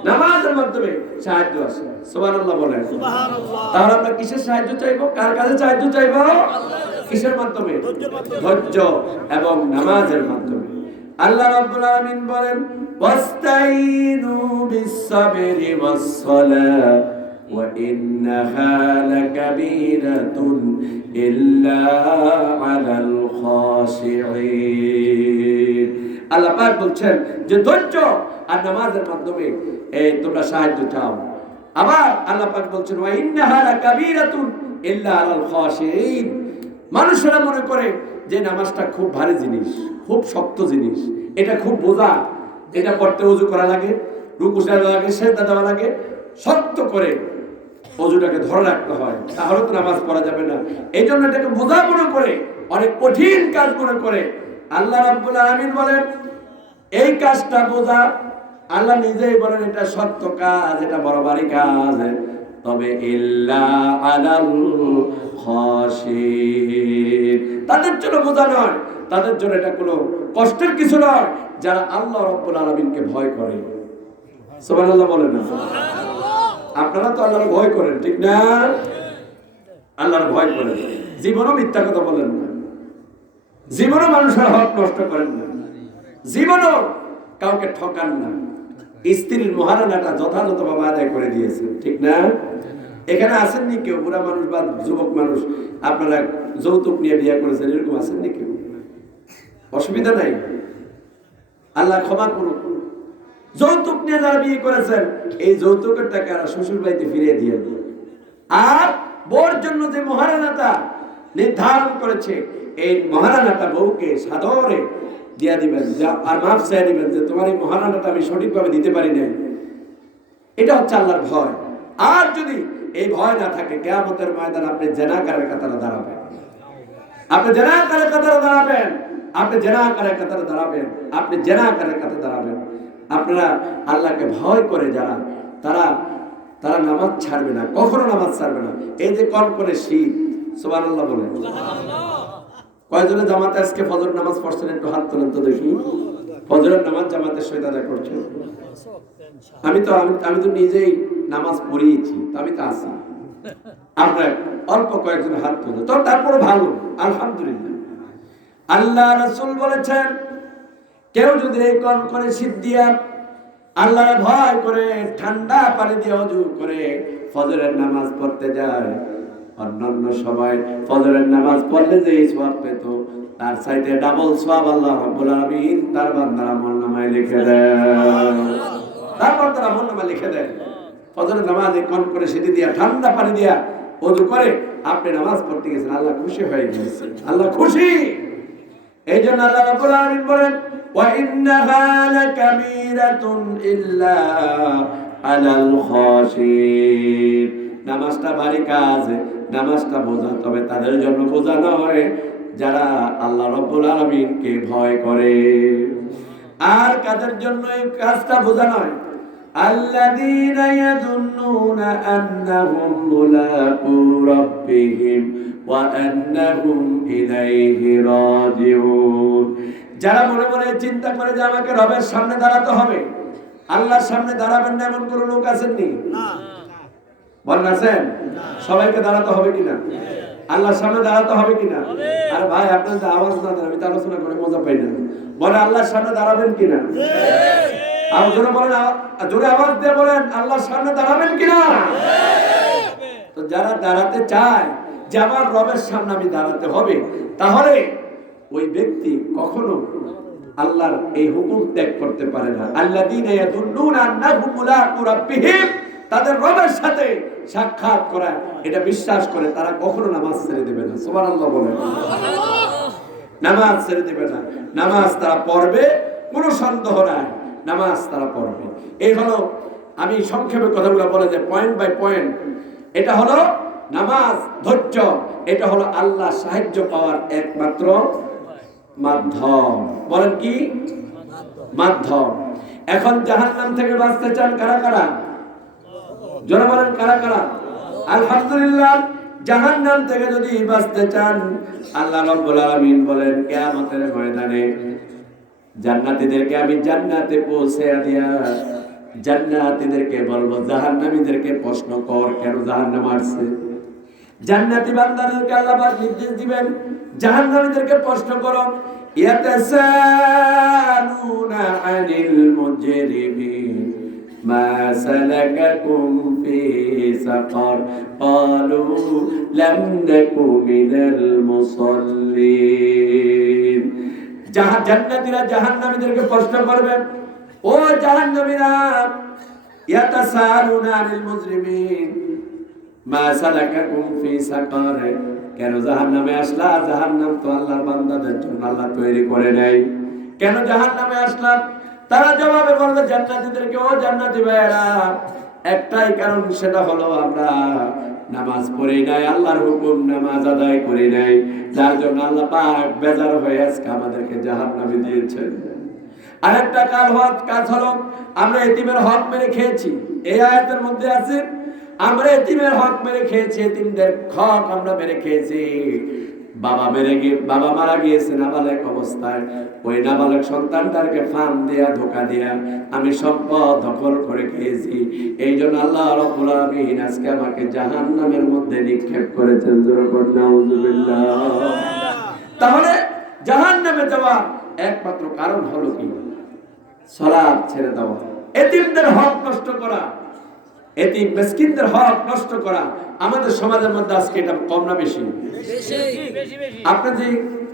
নামাজের মাধ্যমে সাহায্য আসে, সুবহানাল্লাহ বলেন। সুবহানাল্লাহ। তাহলে আমরা কিসের সাহায্য চাইবো? কার কাছে সাহায্য চাইবো? কিসের মাধ্যমে? ধৈর্য এবং নামাজের মাধ্যমে। আল্লাহ রাব্বুল আলামিন বলেন, ওয়াস্তাইনু বিস-সাবরি ওয়াস-সালাহ ওয়া ইন্নাহা লাকাবীরাতুন ইল্লা আলাল খাশিঈন। আল্লাহ পাক বলছেন যে ধৈর্য আর নামাজের মাধ্যমে এই তোমরা সাহায্য চাও। আবার আল্লাহ পাক বলছেন, ওয়া ইন্নাহা লাকাবীরাতুন ইল্লা আলাল খাশিঈন। মানুষেরা মনে করে যে নামাজটা খুব ভারী জিনিস, খুব শক্ত জিনিস, এটা খুব বোঝা, এটা পড়তে ওযু করা লাগে, রুকু সাজদা লাগে, সিজদা দেওয়া লাগে, শক্ত করে ওযুটাকে ধরে রাখতে হয়, তাহলে তো নামাজ পড়া যাবে না। এই জন্য এটাকে বোঝা মনে করে, অনেক কঠিন কাজ মনে করে। আল্লাহ রাব্বুল আলামিন বলেন এই কাজটা বোঝা, আল্লাহ নিজেই বলেন এটা শক্ত কাজ, এটা বড় ভারী কাজ, তবে ইল্লা আলাল খাশিঈন, তাদের জন্য বোঝা নয়, তাদের জন্য এটা কোনো কষ্টের কিছু নয়, যারা আল্লাহ রাব্বুল আলামিনকে ভয় করে। সুবহানাল্লাহ বলেন না? আপনারা তো আল্লাহর ভয় করেন, ঠিক না? আল্লাহর ভয় করেন, জীবনও মিথ্যা কথা বলেন না, জীবনও মানুষের হক নষ্ট করেন না, জীবনও কাউকে ঠকান না। স্ত্রীর মহারানাটা যথাযথভাবে আদায় করে দিয়েছেন, ঠিক না? এখানে আসেননি কেউ বুড়া মানুষ বা যুবক মানুষ আপনারা যৌতুক নিয়ে বিয়ে করেছেন, এরকম আসেননি কেউ? অসুবিধা নাই, আল্লাহ ক্ষমা করুন। যৌতুক নিয়ে যারা বিয়ে করেছেন, এই যৌতুকের টাকা শ্বশুর বাড়িতে ফিরিয়ে দিয়ে, আর বোর জন্য যে মহারানাটা নির্ধারণ করেছে, এই মহারানাটা বউকে সাদরে দিয়া দিবেন, আর মাফ চাই দিবেন যে তোমার এই মহারানাটা আমি সঠিকভাবে দিতে পারি নাই। এটা হচ্ছে আল্লাহর ভয়। আর যদি এই ভয় না থাকে, কিয়ামতের ময়দানে আপনি জেনাকারের কাতারে দাঁড়াবেন, আপনি জেনাকারের কাতারে দাঁড়াবেন, আপনি জেনাকারের কাতারে দাঁড়াবেন, আপনি জেনাকারের কাতারে দাঁড়াবেন। আপনারা আল্লাহকে ভয় করে যারা, তারা তারা নামাজ ছাড়বে না, কখনো নামাজ ছাড়বে না। এই যে কনকনে শীত, সুবহানাল্লাহ বলেন। কয়জনে জামাতে আজকে ফজর নামাজ পড়ছেন? একটু হাত তোলেন তো দেখি। ফজরের নামাজ জামাতের সহিত আদায় করছেন? আমি তো নিজেই নামাজ পড়িয়েছি, আমি তো আছি। আপনার অল্প কয়েকজন হাত তোলে, তো তারপরে ভালো, আলহামদুলিল্লাহ। আল্লাহ রাসূল বলেছেন, কেউ যদি এই কনকনে শীত দিয়া আল্লাহর ভয় করে ঠান্ডা পানি দিয়ে ওযু করে ফজরের নামাজ পড়তে যায়, অন্যান্য সময় ফজরের নামাজ পড়লে যে সওয়াব পেত, তার চাইতে ডাবল সওয়াব আল্লাহ রাব্বুল আলামিন তার বান্দার আমলনামায় লিখে দেন, তার বান্দার আমলনামায় লিখে দেন। ফজরের নামাজে কনকনে শীত দিয়া ঠান্ডা পানি দিয়া ওযু করে আপনি নামাজ পড়তে গেছেন, আল্লাহ খুশি হয়ে গেছেন, আল্লাহ খুশি। এই জন্য আল্লাহ রাব্বুল আলামিন বলেন, ওয়া ইন্নাহা লাকাবীরাতুন ইল্লা আলাল খাশিন। নামাজটা ভারী কাজ, নামাজটা বোঝা, তবে তাদের জন্য বোঝা নয় যারা আল্লাহ রাব্বুল আলামিনকে ভয় করে। আর কাদের জন্য এই কাজটা বোঝা নয়? আল্লাযীনা ইয়াযুন্নুনা আন্নাহুম মুলাকু রাব্বিহিম ওয়া আন্নাহুম ইলাইহি রাজিউন। যারা মনে মনে চিন্তা করে যে আমাকে রবের সামনে দাঁড়াতে হবে, আল্লাহর সামনে দাঁড়াবেন না এমন কোন লোক আছেন নি? বলেন আছেন? সবাইকে দাঁড়াতে হবে কিনা? আল্লাহর সামনে দাঁড়াতে হবে কিনা? আর ভাই আপনার যে আওয়াজ না দেন, আমি তো আলোচনা করে মজা পাই না। বলেন আল্লাহর সামনে দাঁড়াবেন কিনা? আর জোরে বলেন, জোরে আওয়াজ দিয়ে বলেন আল্লাহর সামনে দাঁড়াবেন কিনা? তো যারা দাঁড়াতে চায় যে আমার রবের সামনে আমি দাঁড়াতে হবে, তাহলে ওই ব্যক্তি কখনো আল্লাহর এই হুকুম ত্যাগ করতে পারে না। আল্লাযীনা ইয়াযুন্নুনা আন্নাহুম মুলাকু রাব্বিহিম, তাদের রবের সাথে সাক্ষাৎ করা, এটা বিশ্বাস করে তারা কখনো নামাজ ছেড়ে দেবে না। সুবহানাল্লাহ বলেন। নামাজ ছেড়ে দেবে না, নামাজ তারা পড়বে, কোনো সন্দেহ নাই, নামাজ তারা পড়বে। এই হলো, আমি সংক্ষেপে কথাগুলো বলে যে পয়েন্ট বাই পয়েন্ট, এটা হলো নামাজ, ধৈর্য, এটা হলো আল্লাহ সাহায্য পাওয়ার একমাত্র মাধ্যম। বলেন কি? মাধ্যম। এখন জাহান্নাম থেকে বাঁচতে চান কারা কারা? জোরে বলেন কারা কারা? আলহামদুলিল্লাহ। জাহান্নাম থেকে যদি বাঁচতে চান, আল্লাহ রাব্বুল আলামিন বলেন কিয়ামতের ময়দানে জান্নাতীদেরকে আমি জান্নাতে পৌঁছে দিয়া জান্নাতীদেরকে বলবো, জাহান্নামীদেরকে প্রশ্ন কর কেন জাহান্নামে আসছে। জান্নাতি বান্দাদেরকে আল্লাহ পাক নির্দেশ দিবেন, জাহান্নামীদেরকে প্রশ্ন করো, ইয়াতাসালুনা আনিল মুজরিমিন মা সালাকাকুম ফি সাকার ক্বালু লাম নাকু মিনাল মুসাল্লিন। জান্নাতীরা জাহান্নামীদেরকে প্রশ্ন করবে, ও জাহান্নামীরা, ইয়াতাসালুনা আনিল মুজরিমিন মা সালাকাকুম ফি সাকার, কেন জাহান্নামে আসলা? জাহান্নাম তো আল্লাহর বান্দাদের জন্য আল্লাহ তৈরি করে নাই, কেন জাহান্নামে আসলা? তারা জবাবে বলবে জান্নাতীদেরকে, ও জান্নাতী ভাইয়েরা, একটাই কারণ, সেটা হলো আমরা নামাজ পড়ি নাই, আল্লাহর হুকুম নামাজ আদায় করি নাই, যার জন্য আল্লাহ পাক বেজার হয়ে আজকে আমাদেরকে জাহান্নামে দিয়েছেন। আরেকটা কাজ হলো আমরা এতিমের হক মেরে খেয়েছি। এই আয়াতের মধ্যে আছে আমরা এতিমের হক মেরে খেয়েছি, এতিমদের হক আমরা মেরে খেয়েছি। বাবা মারা গিয়েছে নাবালক অবস্থায়, ওই নাবালক সন্তানটাকে ফান দিয়া ধোকা দিয়া আমি সম্পদ দখল করে খেয়েছি। এই জন্য আল্লাহ রাব্বুল আলামিন আজকে আমাকে জাহান্নামের মধ্যে নিক্ষেপ করেছেন। জোরে বলুন নাউযুবিল্লাহ। তাহলে জাহান্নামে যাওয়ার একমাত্র কারণ হলো কি? সালাত ছেড়ে দেওয়া, এতিমদের হক নষ্ট করা, এতিম মিসকিনদের হক নষ্ট করা। আমাদের সমাজের মধ্যে আজকে এটা কম না বেশি? আপনি যে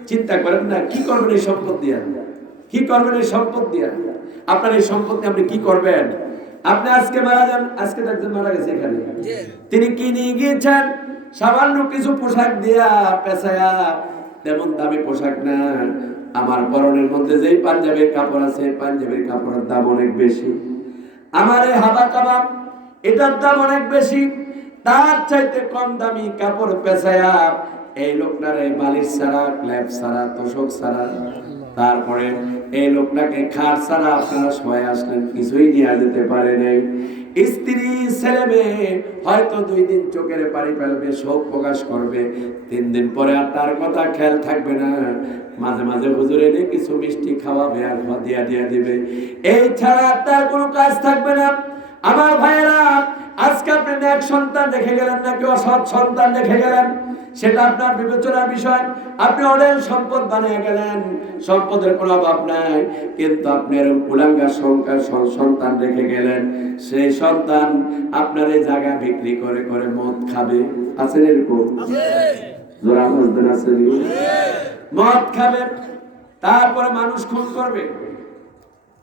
চিন্তা করেন না কি করবেন এই সম্পদ দিয়া, কি করবেন এই সম্পদ দিয়া, আপনার এই সম্পদ দিয়ে আপনি কি করবেন? আপনি আজকে মারা যান, আজকে একজন মারা গেছে এখানে, তিনি কি নিয়ে গিয়েছেন? সামান্য কিছু পোশাক দিয়া পেছায়া, তেমন দামি পোশাক না। আমার পরনের মধ্যে যেই পাঞ্জাবির কাপড় আছে, পাঞ্জাবির কাপড়ের দাম অনেক বেশি। আমার এই হাবা কাবাব, এটার দাম অনেক বেশি। তার চাইতে কম দামি কাপড় পেছায়া এই লোকটারে বালিশ ছাড়া, ক্ল্যাপ ছাড়া, তোষক ছাড়া, তারপরে এই লোকটাকে খাট ছাড়া আপনারা সবাই আসলেন, কিছুই নিয়ে যেতে পারে নাই। স্ত্রী ছেলে মেয়ে হয়তো 2 দিন চোখের পানি ফেলবে, শোক প্রকাশ করবে, 3 দিন পরে আর তার কথা খেয়াল থাকবে না। মাঝে মাঝে হুজুর এনে কিছু মিষ্টি খাওয়াবে আর দিয়া দিবে, এই ছাড়া তার কোনো কাজ থাকবে না। আমার ভাইয়েরা, আজকে আপনি এক সন্তান রেখে গেলেন নাকি অসৎ সন্তান রেখে গেলেন, সেটা আপনার বিবেচনার বিষয়। আপনি অনেক সম্পদ বানিয়ে গেলেন, সম্পদের কোনো অভাব নাই, কিন্তু আপনি এরকম কুলাঙ্গার সংখ্যার সন্তান রেখে গেলেন। সেই সন্তান আপনার এই জায়গা বিক্রি করে করে মদ খাবে। আছেন এরকম? জোরা বুঝবেন, আছেন? মদ খাবে, তারপরে মানুষ খুন করবে,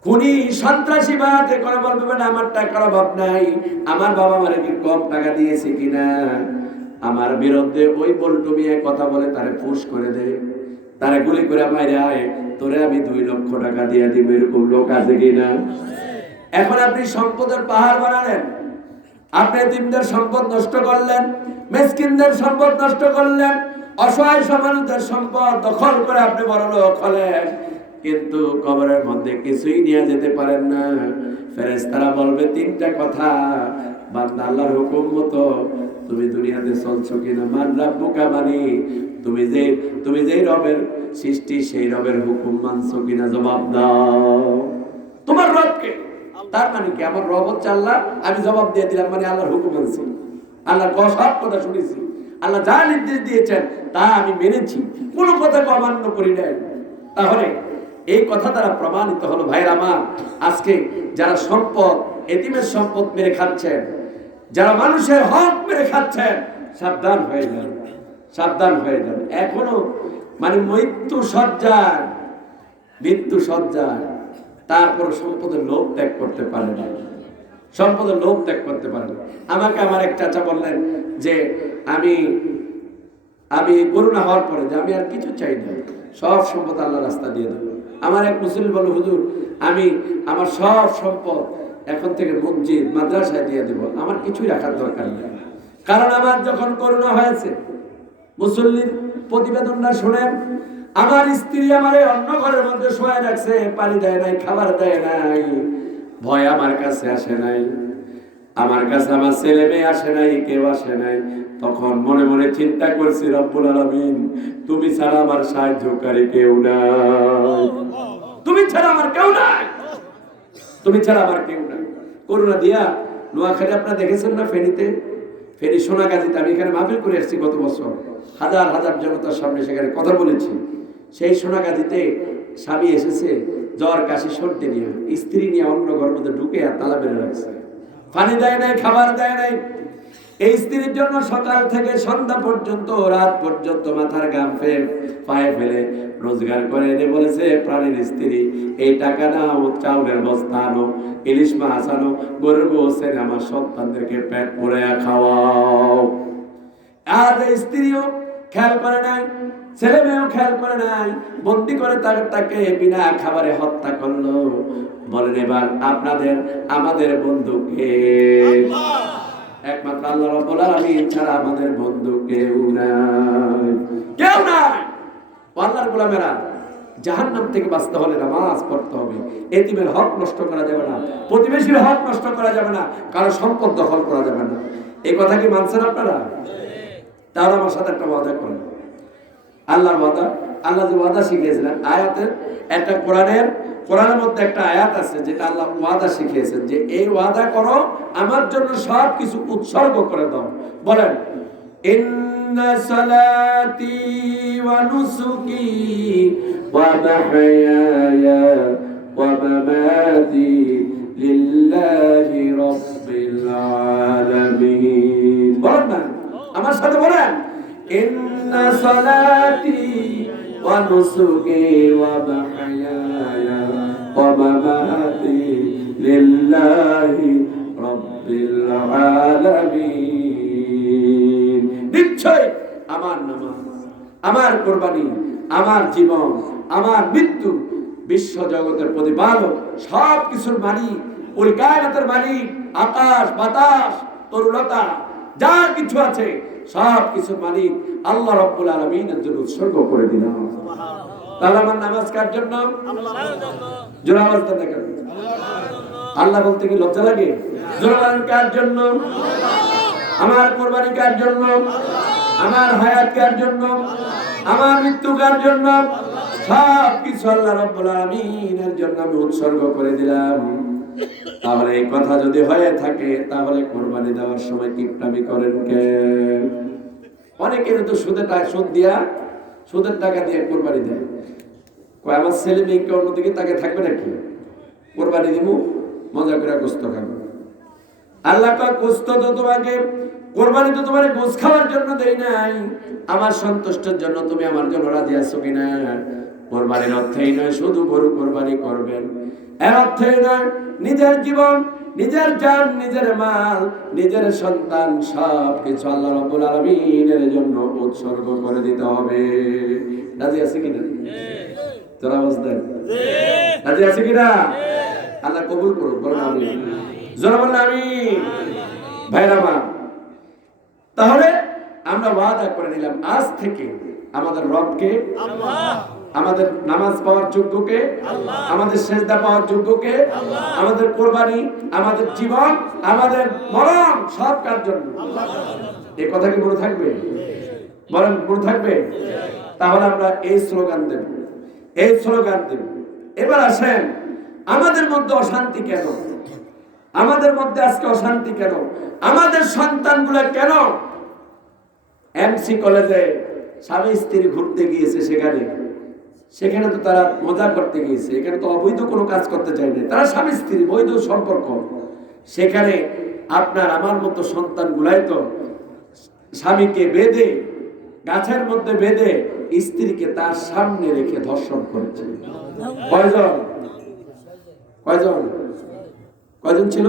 খুনি সন্ত্রাসী বানাতে করে বলবে না আমার টাকার অভাব নাই, আমার বাবা মারে কি কম টাকা দিয়েছে কিনা। আমার বিরুদ্ধে ওই বল্টু মিয়া কথা বলে তারে ফুস করে দেয়, তারে গুলি করে মাইরে আয়, তোরে আমি 2 লক্ষ টাকা দিয়ে দিব, এরকম লোক আছে কিনা? এখন আপনি সম্পদের পাহাড় বানালেন, আপনি এতিমদের সম্পদ নষ্ট করলেন, মিসকিনদের সম্পদ নষ্ট করলেন, অসহায় মানুষদের সম্পদ দখল করে আপনি বড়লোক হলেন, কিন্তু কবরের মধ্যে কিছুই নিয়ে যেতে পারেন না। ফেরেশতারা বলবে 3টা কথা, বান্দা আল্লাহর হুকুম মতো তুমি দুনিয়াতে চলছো কিনা। মান রাব্বুকা, মানে তুমি যেই রবের সৃষ্টি সেই রবের হুকুম মানছো কিনা, জবাব দাও। তোমার রবকে, তার মানে কি আমার রব হচ্ছে আল্লাহ, আমি জবাব দিয়ে দিলাম মানে আল্লাহর হুকুম মানছি, আল্লাহর সব কথা শুনেছি, আল্লাহ যা নির্দেশ দিয়েছেন তা আমি মেনেছি, কোনো কথাকে অমান্য করি নাই। তাহলে এই কথা দ্বারা প্রমাণিত হলো ভাইরা আমার, আজকে যারা সম্পদ, এতিমের সম্পদ মেরে খাচ্ছেন, যারা মানুষের হক মেরে খাচ্ছেন, সাবধান হয়ে যান, সাবধান হয়ে যান। এখনো মানে মৃত্যু সজ্জায় তারপর সম্পদের লোভ ত্যাগ করতে পারে না, সম্পদের লোভ ত্যাগ করতে পারে না। আমাকে আমার এক চাচা বললেন যে আমি করোনা হওয়ার পরে যে আমি আর কিছু চাই না, সব সম্পদ আল্লাহ রাস্তা দিয়ে দেবো। আমার এক মুসলিম বলল, হুজুর আমি আমার সব সম্পদ এখন থেকে মসজিদ মাদ্রাসায় দিয়ে দেব, আমার কিছুই রাখার দরকার নেই। কারণ আমার যখন করোনা হয়েছে, মুসল্লির প্রতিবেদনটা শুনেন, আমার স্ত্রী আমার অন্য ঘরের মধ্যে শোয়া রাখছে, পানি দেয় নাই, খাবার দেয় নাই, ভয় আমার কাছে আসে নাই, আমার কাছে আমার ছেলে মেয়ে আসে নাই, কেউ আসে নাই। তখন মনে মনে চিন্তা করছি, রব্বুল আলামিন তুমি ছাড়া আমার সাহায্যকারী কেউ নাই, তুমি ছাড়া আমার কেউ নাই, তুমি ছাড়া আমার কেউ নাই। করোনা দিয়া নোয়াখালী আপনারা দেখেছেন না, ফেনী সোনাগাজীতে আমি এখানে মাহফিল করে আসছি গত বছর, হাজার হাজার জনতার সামনে সেখানে কথা বলেছি। সেই সোনাগাজীতে স্বামী এসেছে জ্বর কাশি সর্দি নিয়ে, স্ত্রী নিয়ে অন্য ঘরের মধ্যে ঢুকে আর তালা বেড়ে রাখছে, পানি দেয় নাই, খাবার দেয় নাই। এই স্ত্রীর জন্য সকাল থেকে সন্ধ্যা পর্যন্ত, রাত পর্যন্ত মাথার ঘাম পায়ে ফেলে রোজগার করে এনে বলেছে, প্রাণীর স্ত্রী এই টাকা নাও, চাউলের বস্তা আনো, ইলিশ মাছ আনো, গরুর গোশত এনে আমার সন্তানদেরকে পেট পুরাইয়া খাওয়াও। আর স্ত্রীও খেয়াল করে নাই, ছেলে মেয়েও খেয়াল করে নাই, বন্দি করে তাকে বিনা খাবারে হত্যা করলো। বলেন এবার আমাদের বন্ধুকে একমাত্র আল্লাহ রাব্বুল আলামিন ছাড়া আমাদের বন্ধু কেউ নাই, কেউ নাই। আল্লাহর গোলামেরা, জাহান্নাম থেকে বাঁচতে হলে নামাজ পড়তে হবে, এতিমের হক নষ্ট করা যাবে না, প্রতিবেশীর হক নষ্ট করা যাবে না, কারো সম্পদ দখল করা যাবে না। এই কথা কি মানছেন আপনারা? তাহলে আমার সাথে একটা ওয়াদা করেন, আল্লাহর ওয়াদা, আল্লাহ যে ওয়াদা শিখিয়েছিলেন আয়াতের একটা কোরআনের মধ্যে একটা আয়াত আছে যেটা আল্লাহ ওয়াদা শিখিয়েছেন যে এই ওয়াদা করো আমার জন্য সব কিছু উৎসর্গ করে দাও। বলেন, ইন্না সালাতি ওয়া নুসুকি ওয়া মাহইয়ায়া ওয়া মামাতি লিল্লাহি রাব্বিল আলামিন। বলেন না, আমার সাথে বলেন, ইন্না সালাতি ওয়া নুসুকি ওয়া মাহইয়ায়া ওয়া মামাতি লিল্লাহি রাব্বিল আলামিন। নিশ্চয় আমার নামাজ, আমার কুরবানি, আমার জীবন, আমার মৃত্যু, বিশ্ব জগতের প্রতিপালক, সব কিছুর মালিক, ওই কায়নাতের মালিক, আকাশ বাতাস তরুলতা যা কিছু আছে সব কিছুর মালিক আল্লাহ রাব্বুল আলামিনের জন্য উৎসর্গ করে দিলাম। তাহলে আমার নামাজ কার জন্য? জোরে আওয়াজ দেন কেন? আল্লাহ বলতে কি লজ্জা লাগে? জোরে বলেন, কার জন্য? আমার কুরবানি কার জন্য? আমার হায়াত কার জন্য? আমার মৃত্যু কার জন্য? সব কিছু আল্লাহ রাব্বুল আলামিনের জন্য আমি উৎসর্গ করে দিলাম। তাহলে এই কথা যদি হয়ে থাকে তাহলে কুরবানি দেওয়ার সময় কিপটামি করেন কেন? অনেকের তো সুদের টাকা দিয়ে কুরবানি দেয়। কয় আমার ছেলে মেয়েকে অন্যদিকে তাকে থাকবে নাকি? কুরবানি দিব, মজা করে গোস্ত খাবো। আল্লাহ কয় গোস্ত তো তোমাকে, কুরবানি তো তোমার গোস্ত খাওয়ার জন্য দেই নাই, আমার সন্তুষ্টের জন্য তুমি আমার জন্য রাজি আছো কিনা? কুরবানির অর্থই নয় শুধু গরু কুরবানি করবেন, এর অর্থই নয় নিজের জীবন, নিজের জান, নিজের মাল, নিজের সন্তান সব কিছু আল্লাহ রাব্বুল আলামিনের জন্য উৎসর্গ করে দিতে হবে। রাজি আছে কিনা? যারা বুঝতেন রাজি আছে কিনা? আল্লাহ কবুল করুন, বলেন আমিন। যারা বলেন আমিন। ভাইরা আমার, তাহলে আমরা ওয়াদা করে নিলাম আজ থেকে আমাদের রবকে, আমাদের নামাজ পাওয়ার যোগ্যকে, আমাদের সেজদা পাওয়ার যোগ্যকে, আমাদের কোরবানি, আমাদের জীবন, আমাদের মরণ সব কার জন্য? এই কথা কি মনে থাকবে? বলেন, মনে থাকবে? তাহলে আমরা এই স্লোগান দেব, এই স্লোগান দেব। এবার আসেন, আমাদের মধ্যে অশান্তি কেন? আমাদের মধ্যে আজকে অশান্তি কেন? আমাদের সন্তানগুলো কেন এমসি কলেজে স্বামী স্ত্রী ঘুরতে গিয়েছে, সেখানে তো তারা মজা করতে গিয়েছে, এখানে তো অবৈধ কোনো কাজ করতে চায় না, তারা স্বামী স্ত্রী বৈধ সম্পর্ক। সেখানে আপনার আমার মতো সন্তানগুলাই তো স্বামীকে বেঁধে, গাছের মধ্যে বেঁধে স্ত্রীকে তার সামনে রেখে ধর্ষণ করেছে। কয়জন কয়জন ছিল?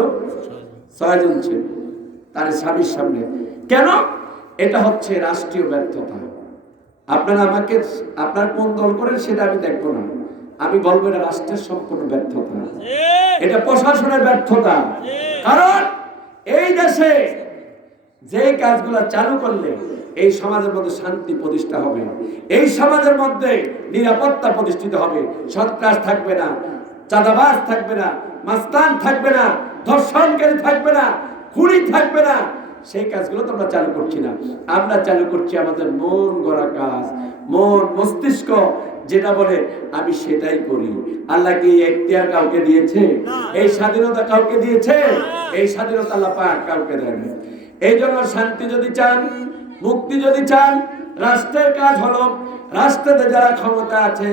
6 জন ছিল তার স্বামীর সামনে। কেন? এটা হচ্ছে রাষ্ট্রীয় ব্যর্থতা। আপনারা আমাকে, আপনার কোন দল করেন সেটা আমি দেখবো না, আমি বলবো এটা রাষ্ট্রের সম্পূর্ণ ব্যর্থতা, এটা প্রশাসনের ব্যর্থতা। কারণ এই দেশে যে কাজগুলো চালু করলে এই সমাজের মধ্যে শান্তি প্রতিষ্ঠা হবে, এই সমাজের মধ্যে নিরাপত্তা প্রতিষ্ঠিত হবে, সন্ত্রাস থাকবে না, চাঁদাবাজ থাকবে না, মাস্তান থাকবে না, ধর্ষণকারী থাকবে না, খুনি থাকবে না, সেই কাজগুলো তো আমরা চালু করছি না। আমরা চালু করছি আমাদের মন গড়া কাজ, মন মস্তিষ্ক যেটা বলে আমি সেটাই করি। আল্লাহ কি এখতিয়ার কাউকে দিয়েছে? এই স্বাধীনতা কাউকে দিয়েছে? এই স্বাধীনতা আল্লাহ পাক কাউকে দেয়নি। এই জন্য শান্তি যদি চান, মুক্তি যদি চান, রাষ্ট্রের কাজ হলো, রাষ্ট্রতে যারা ক্ষমতা আছে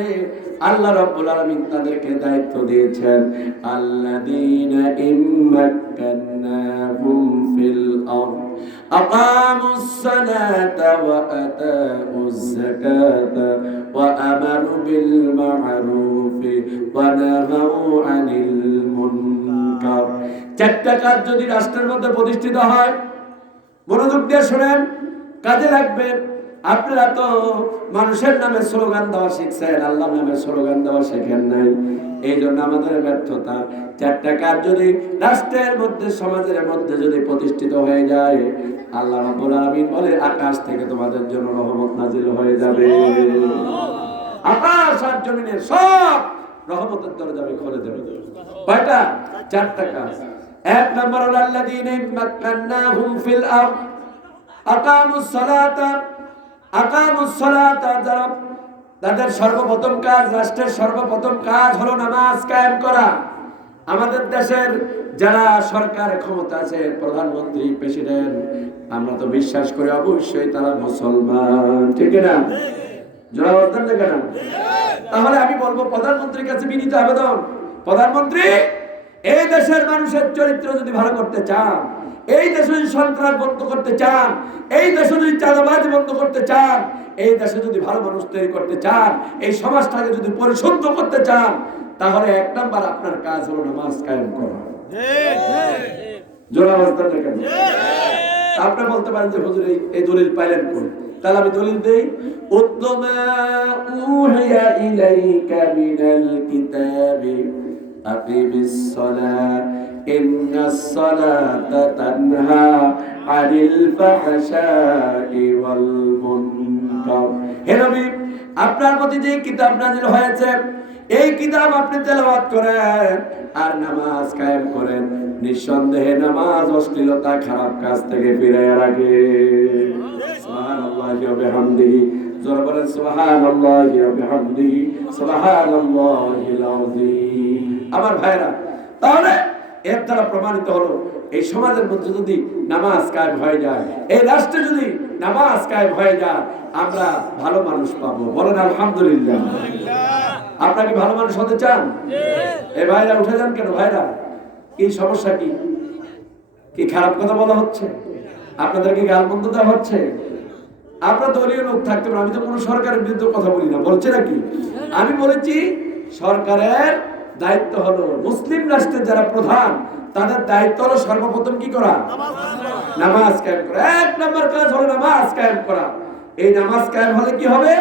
আল্লাহ রাব্বুল আলামিন তাদেরকে দায়িত্ব দিয়েছেন, আল্লাযীনা ইম্মাক্কান্নাহুম ফিল আরদ আকামুস সালাতা ওয়া আতাউজ যাকাতা ওয়া আমারু বিল মা'রুফি ওয়া নাহাউ আনিল মুনকার। চারটা কাজ যদি রাষ্ট্রের মধ্যে প্রতিষ্ঠিত হয়, মনোযোগ দিয়ে শুনেন, কাজে লাগবে। আপনারা তো মানুষের নামে স্লোগান দেওয়া শিখছেন, আল্লাহর নামে স্লোগান দেওয়া শেখেন নাই, এই জন্য আমাদের ব্যর্থতা। চারটা কাজ যদি রাষ্ট্রের মধ্যে, সমাজের মধ্যে যদি প্রতিষ্ঠিত হয়ে যায়, আল্লাহ রাব্বুল আলামিন বলে আকাশ থেকে তোমাদের জন্য রহমত নাজিল হয়ে যাবে। আকাশ আর জমিনের সব রহমতের দরজা খুলে দেবে। কয়টা? চারটা কাজ। এক নম্বর হলো আল্লাযীনা ইম্মাক্কান্নাহুম ফিল আরদ আকামুস সালাতা আকামুস সালাত, যারা তাদের সর্বপ্রথম কাজ, রাষ্ট্রের সর্বপ্রথম কাজ হলো নামাজ কায়েম করা। আমাদের দেশের যারা সরকার ক্ষমতা আছে, প্রধানমন্ত্রী, প্রেসিডেন্ট, আমরা তো বিশ্বাস করি অবশ্যই তারা মুসলমান, ঠিক না? জবাব দেন না কেন? তাহলে আমি বলবো প্রধানমন্ত্রীর কাছে বিনীত আবেদন, প্রধানমন্ত্রী এই দেশের মানুষের চরিত্র যদি ভালো করতে চান, এই দেশে যদি সন্ত্রাস বন্ধ করতে চান, এই দেশে যদি চাঁদাবাজি বন্ধ করতে চান, এই দেশে যদি ভালো মানুষ তৈরি করতে চান, এই সমাজটাকে যদি পরিশুদ্ধ করতে চান, তাহলে এক নাম্বার আপনার কাজ হলো নামাজ কায়েম করা। জোর আওয়াজ দেন না কেন? আপনি বলতে পারেন যে হুজুর এই দলিল পাইলেন কোন? তাহলে আমি দলিল দেই, উত্তমা উহিয়া ইলাইকা মিনাল কিতাবি আকিমিস সালাত ইন্নাস সালাতা তানহা আনিল ফাহশাই ওয়াল মুনকার। হে নবী, আপনার প্রতি যে কিতাব নাযিল হয়েছে, এই কিতাব আপনি তেলাওয়াত করেন আর নামাজ কায়েম করেন, নিঃসন্দেহে নামাজ অশ্লীলতা, খারাপ কাজ থেকে ফিরিয়ে রাখে। সুবহানাল্লাহি ওয়া বিহামদিহি, জোরে বলেন সুবহানাল্লাহি ওয়া বিহামদিহি, সুবহানাল্লাহিল আযীম। আমার ভাইরা, তাহলে এর দ্বারা প্রমাণিত হলো এই সমাজের মধ্যে যদি নামাজ কায়েম হয়ে যায়, এই রাষ্ট্রে যদি নামাজ কায়েম হয়ে যায়, আমরা ভালো মানুষ পাবো। বলেন আলহামদুলিল্লাহ। আপনারা কি ভালো মানুষ হতে চান? এই ভাইরা উঠে যান কেন? ভাইরা, কি সমস্যা? কি খারাপ কথা বলা হচ্ছে? আপনাদেরকে গালমন্দ দেওয়া হচ্ছে? আপনার দলীয় লোক থাকতে পারে, আমি তো কোনো সরকারের বিরুদ্ধে কথা বলি না, বলছে নাকি? আমি বলেছি সরকারের দায়িত্ব হলো, মুসলিম রাষ্ট্রের যারা প্রধান তাদের দায়িত্ব হলো সর্বপ্রথম কি করা? নামাজ কায়েম করা। এক নম্বর কাজ হলো নামাজ কায়েম করা। এই নামাজ কায়েম হলে কি হবে?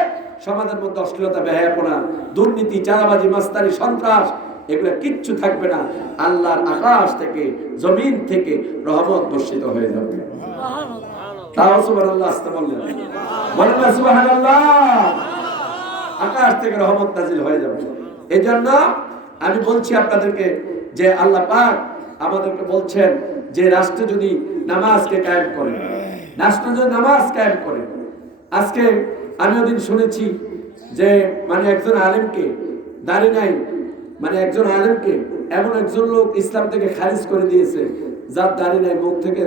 সমাজের মধ্যে অশ্লীলতা, বেহায়াপনা, দুর্নীতি, চাঁদাবাজি, মাস্তানি, সন্ত্রাস এগুলো কিচ্ছু থাকবে না। আল্লাহর আকাশ থেকে, জমিন থেকে রহমত বর্ষিত হয়ে যাবে। তাও সুবহানাল্লাহ আসতে বললেন, বলেন না সুবহানাল্লাহ। আকাশ থেকে রহমত নাজিল হয়ে যাবে। এজন্য আমি বলছি আপনাদেরকে যে আল্লাহ পাক আমাদেরকে বলছেন যে রাষ্ট্র যদি নামাজকে কায়েম করে, রাষ্ট্র যদি নামাজ কায়েম করে। আজকে আমি ওদিন শুনেছি যে একজন আলেমকে, দাড়ি নাই, একজন আলেমকে এমন একজন লোক ইসলাম থেকে খারিজ করে দিয়েছে, যার দাড়ি নাই, মুখ থেকে